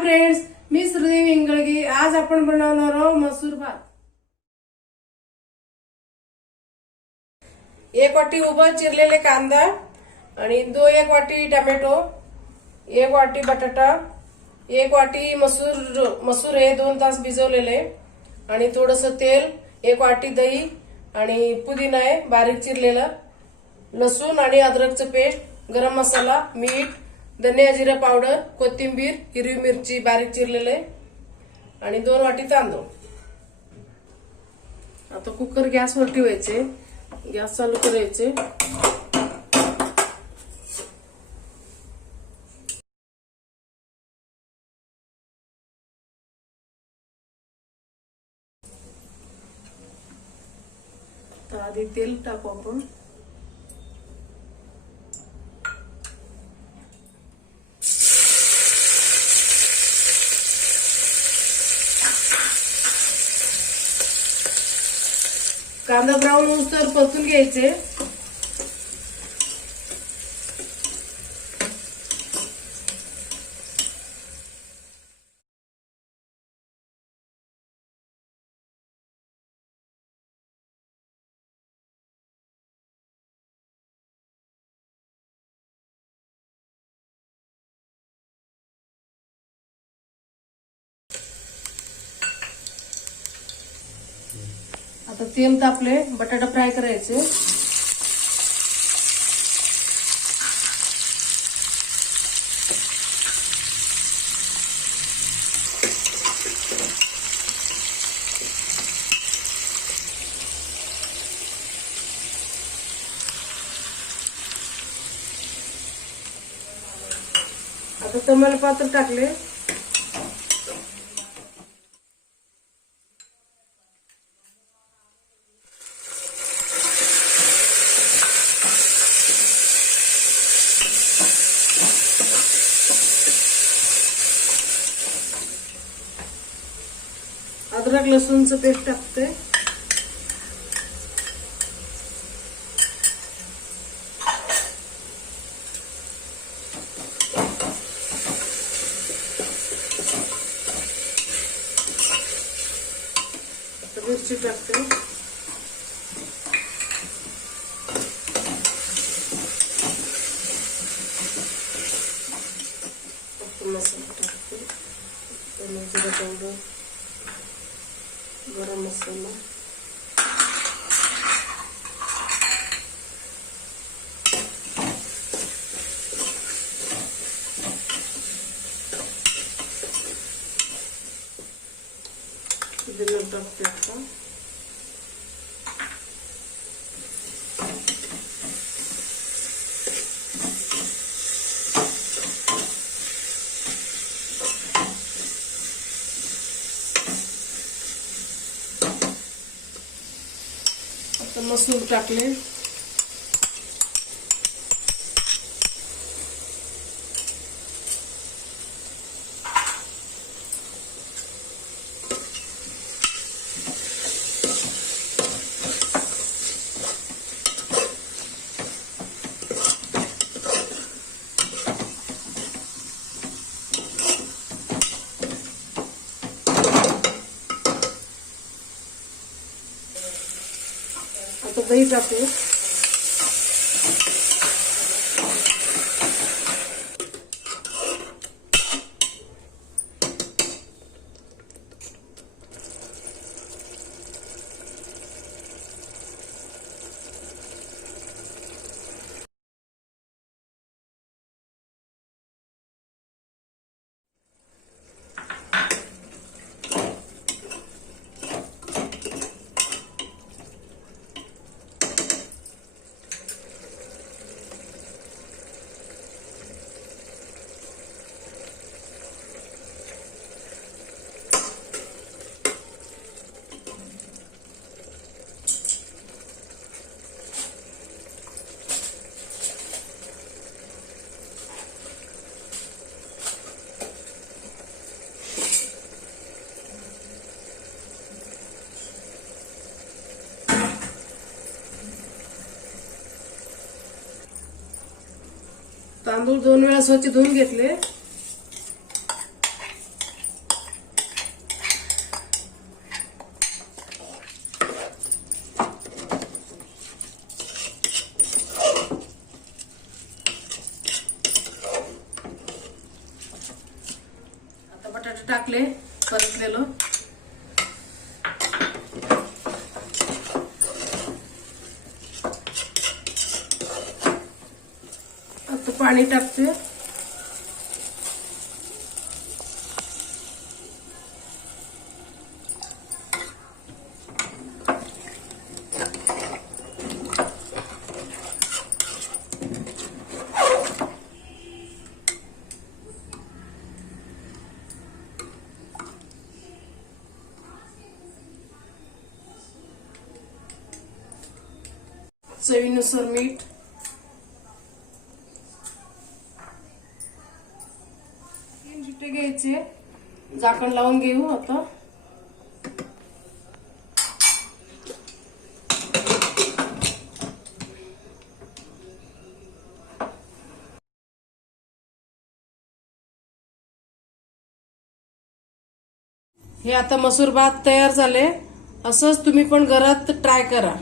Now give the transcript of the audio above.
Friends, मी श्रीदेवी इंगळगी. आज आपण बनवणार आहोत मसूर भात. 1 वाटी उभं चिरलेले कांदा आणि 1 वाटी टोमॅटो, 1 वाटी बटाटा, 1 वाटी मसूर हे 2 तास भिजवलेले आणि थोडंसं तेल, 1 वाटी दही आणि पुदिना आहे बारीक चिरलेला, लसूण आणि अद्रकचं पेस्ट, गरम मसाला, मीठ, धनिया जिरा पावडर, कोथिंबीर, हिरवी मिरची बारीक चिरलेले आणि 2 वाटी तांदूळ. आता कुकर गॅसवर ठेवायचे, गॅस चालू करायचे. आधी तेल टाकू आपण. कांदा ब्राऊन होऊस्तर परतून घ्यायचे. आता तेल तापले, बटाटा फ्राय करायचे. आता तमालपत्र टाकले. अद्रक लसूणचं पेस्ट टाकते. मिरची टाकते. मसाला टाकते. जिरा पावडर, गरम मसाला, टाकते. आता मसूर टाकले. आता दही टाकते. तांदूळ 2 वेळा स्वच्छ धुवून घेतले. बटाटे टाकले परतलेलं. आता पाणी टाकते. चवीनुसार मीठ. तीन शिट्टे घ्यायचे. झाकण लावून घेऊ आता. हे आता मसूर भात तयार झाले. असंच तुम्ही पण घरात ट्राय करा.